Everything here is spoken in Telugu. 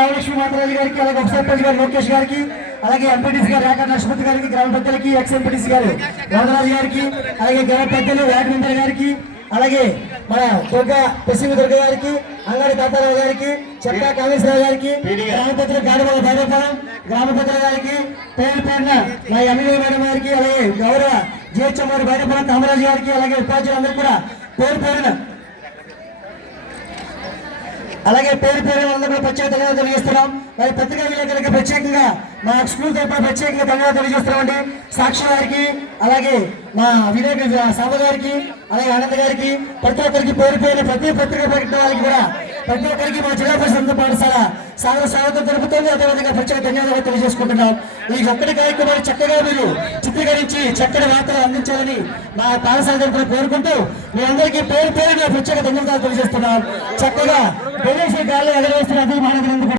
లక్ష్మీ మాతరాజు గారికి, అలాగే ఉప సర్పంచ్ గారు లోకేష్ గారికి, అలాగే ఎంపీటీసీ గారు రేఖా నరసింహ గారికి, గ్రామ పెద్దలకి, ఎక్స్ ఎంపీటీసీ గారు వరదరాజు గారికి, అలాగే గ్రామ పెద్దలు రాఘవేంద్ర గారికి, అలాగే మన దుర్గ గారికి, అంగడి తాతారావు గారికి, చెక్కా కామేశ్వరరావు గారికి, గ్రామ పెద్దలు గాడివాళ్ళ భైరవపురం గ్రామ పెద్దల గారికి, పేరు పేరున మా ఎమ్మెల్యే మేడం గారికి, అలాగే గౌరవ జిహెచ్ఎం గారి భైరవపురం కామరాజు గారికి, అలాగే ఉపాధ్యాయులందరూ కూడా పేరు పేరున అందరూ ప్రత్యేక ధన్యవాదాలు తెలియజేస్తున్నాం. మరి పత్రికా విలేకరులకు ప్రత్యేకంగా మా స్కూల్ తరఫున ప్రత్యేకంగా ధన్యవాదాలు తెలియజేస్తున్నామండి. సాక్షి గారికి, అలాగే మా విలేకరు సామ గారికి, అలాగే ఆనంద్ గారికి, ప్రతి ఒక్కరికి పేరు పేరు ప్రతి పత్రికా ప్రకటన వాళ్ళకి కూడా ప్రతి ఒక్కరికి మా జిల్లా పరిషత్ పాఠశాల స్వాగతం తెలుపుతుంది. అదేవిధంగా ప్రత్యేక ధన్యవాదాలు తెలియజేసుకుంటున్నాం. ఈ ఒక్కటి కార్యక్రమాన్ని చక్కగా మీరు చిత్రీకరించి చక్కటి వార్తలు అందించాలని మా పాఠశాల తరఫున కోరుకుంటూ మీ అందరికీ పేరు పేరుగా ప్రత్యేక ధన్యవాదాలు తెలియజేస్తున్నాం. చక్కగా గాలి ఎగరవేస్తున్న